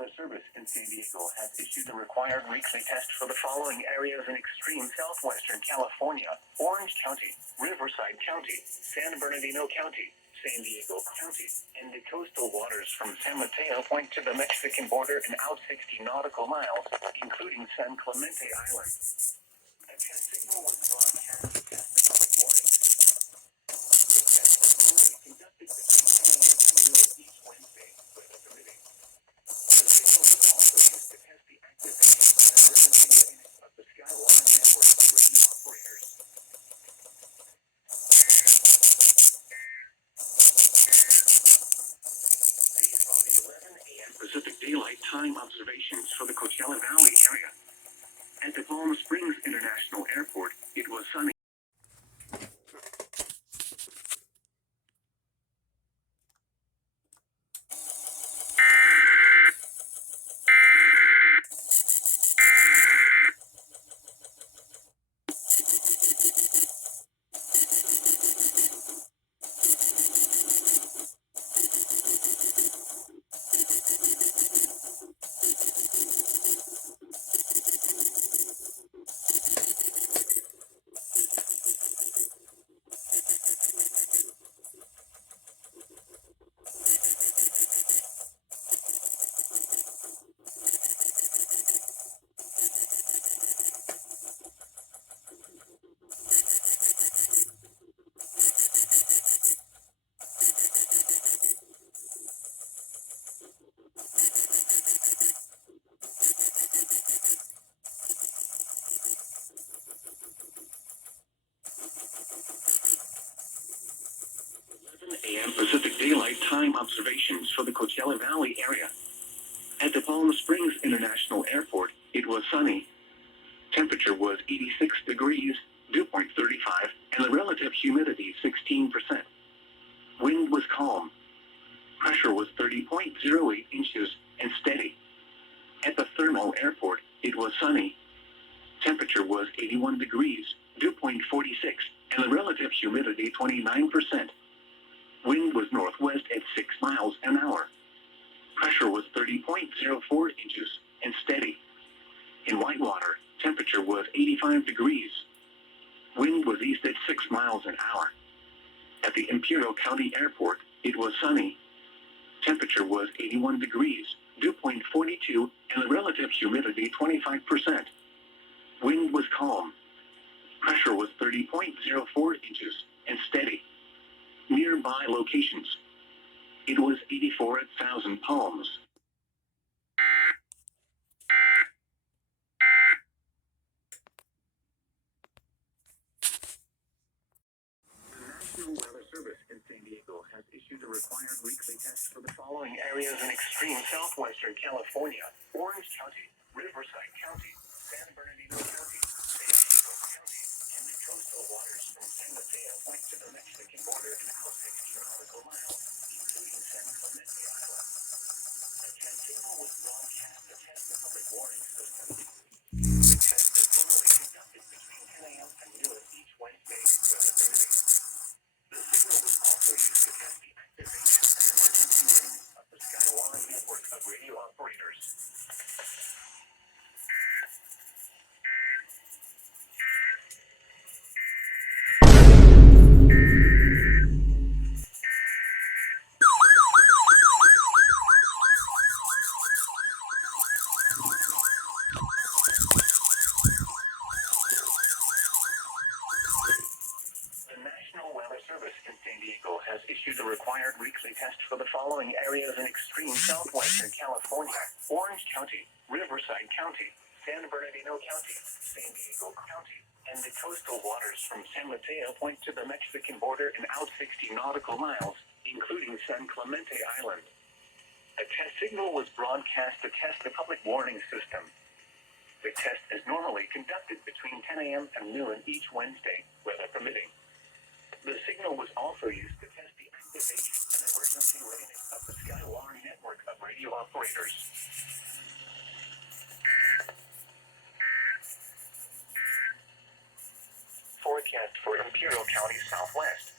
Weather Service in San Diego has issued a required weekly test for the following areas in extreme southwestern California: Orange County, Riverside County, San Bernardino County, San Diego County, and the coastal waters from San Mateo Point to the Mexican border and out 60 nautical miles, including San Clemente Island. A test signal was broadcast to test the public warning system. The test was normally conducted between 10 a.m. and noon each Wednesday, weather permitting. The signal was also used to test the activation and emergency readiness of the Skywire network of radio operators. These are the 11 a.m. Pacific Daylight Time observations for the Coachella Valley area. At the Palm Springs International Airport, it was sunny. A.m. Pacific Daylight Time observations for the Coachella Valley area. At the Palm Springs International Airport, it was sunny. Temperature was 86 degrees, dew point 35, and the relative humidity 16%. Wind was calm. Pressure was 30.08 inches and steady. At the Thermal Airport, it was sunny. Temperature was 81 degrees, dew point 46, and the relative humidity 29%. Wind was northwest at 6 miles an hour. Pressure was 30.04 inches and steady. In Whitewater, temperature was 85 degrees. Wind was east at 6 miles an hour. At the Imperial County Airport, it was sunny. Temperature was 81 degrees, dew point 42, and the relative humidity 25%. Wind was calm. Pressure was 30.04 inches and steady. Nearby locations. It was 84 at Thousand Palms. The National Weather Service in San Diego has issued a required weekly test for the following areas in extreme southwestern California: Orange County, Riverside County, San Bernardino County, San Diego County, and the coastal waters from San Mateo Point to the Mexican border and out 60 nautical miles, including San Clemente Island. A test signal was broadcast to test the public warning system. The test is normally conducted between 10 a.m. and noon each Wednesday, weather permitting. The signal was also used to test the activation and emergency readiness of the Skywire network of radio operators. Has issued a required weekly test for the following areas in extreme southwestern California: Orange County, Riverside County, San Bernardino County, San Diego County, and the coastal waters from San Mateo Point to the Mexican border and out 60 nautical miles, including San Clemente Island. A test signal was broadcast to test the public warning system. The test is normally conducted between 10 a.m. and noon each Wednesday, weather permitting. The signal was also used to test the activation and emergency readiness of the Skywire network of radio operators. Forecast for Imperial County Southwest.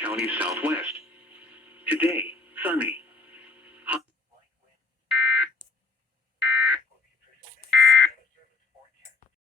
County Southwest. Today, sunny.